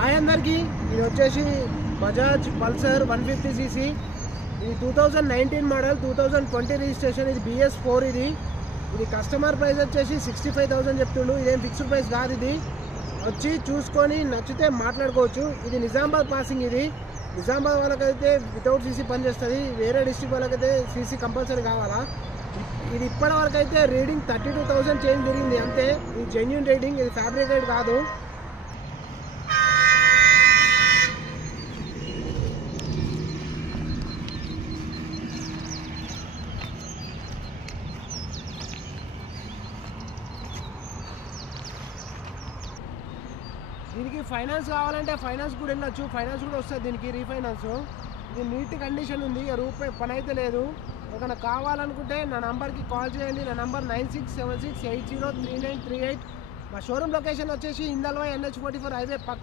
Hi అందరికీ, ఇది వచ్చేసి బజాజ్ పల్సర్ 150cc. ఇది 2019 మోడల్, 2020 రిజిస్ట్రేషన్. ఇది BS4. ఇది కస్టమర్ ప్రైస్ వచ్చేసి 65,000 చెప్తుండు. ఇదేం ఫిక్స్డ్ ప్రైస్ కాదు. ఇది వచ్చి చూసుకొని నచ్చితే మాట్లాడుకోవచ్చు. ఇది నిజామాబాద్ పాసింగ్. ఇది నిజామాబాద్ వాళ్ళకైతే వితౌట్ సీసీ పనిచేస్తుంది. వేరే డిస్ట్రిక్ట్ వాళ్ళకైతే సీసీ కంపల్సరీ కావాలా. ఇది ఇప్పటి వరకు అయితే రీడింగ్ 32,000 చేంజ్ జరిగింది అంతే. ఇది జెన్యూన్ రీడింగ్, ఇది ఫ్యాబ్రికేట్ కాదు. దీనికి ఫైనాన్స్ కావాలంటే ఫైనాన్స్ కూడా వెళ్ళొచ్చు. ఫైనాన్స్ కూడా వస్తుంది దీనికి, రీఫైనాన్స్. ఇది నీట్ కండిషన్ ఉంది, రూపాయి పని అయితే లేదు. ఏదైనా కావాలనుకుంటే నా నంబర్కి కాల్ చేయండి. నా నంబర్ 9676803938. మా షోరూమ్ లొకేషన్ వచ్చేసి ఇందల్వా NH44 హైవే పక్క.